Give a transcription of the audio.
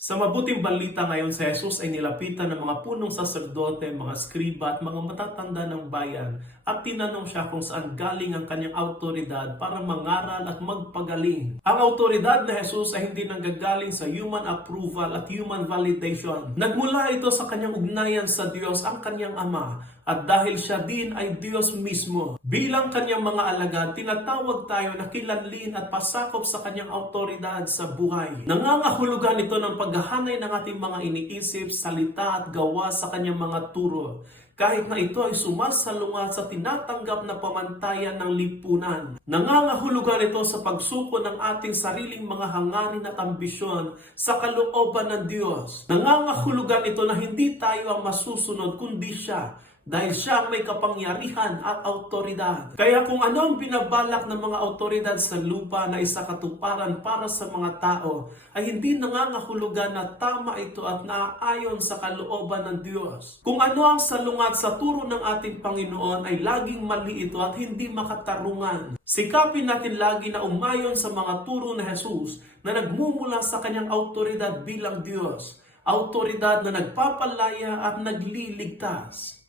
Sa mabuting balita ngayon, si Jesus ay nilapitan ng mga punong saserdote, mga skriba at mga matatanda ng bayan at tinanong siya kung saan galing ang kanyang autoridad para mangaral at magpagaling. Ang autoridad na Jesus ay hindi nanggagaling sa human approval at human validation. Nagmula ito sa kanyang ugnayan sa Diyos, ang kanyang Ama, at dahil siya din ay Diyos mismo. Bilang kanyang mga alagad, tinatawag tayo na kilanlin at pasakop sa kanyang autoridad sa buhay. Nangangahulugan ito ng paghahanay ng ating mga iniisip, salita at gawa sa kanyang mga turo, kahit na ito ay sumasalungat sa tinatanggap na pamantayan ng lipunan. Nangangahulugan ito sa pagsuko ng ating sariling mga hangarin at ambisyon sa kalooban ng Diyos. Nangangahulugan ito na hindi tayo ang masusunod kundi siya, dahil siya ang may kapangyarihan at autoridad. Kaya kung ano ang binabalak ng mga autoridad sa lupa na isakatuparan para sa mga tao, ay hindi nangangahulugan na tama ito at naaayon sa kalooban ng Diyos. Kung ano ang salungat sa turo ng ating Panginoon ay laging mali ito at hindi makatarungan. Sikapin natin lagi na umayon sa mga turo ni Jesus na nagmumula sa kanyang autoridad bilang Diyos. Autoridad na nagpapalaya at nagliligtas.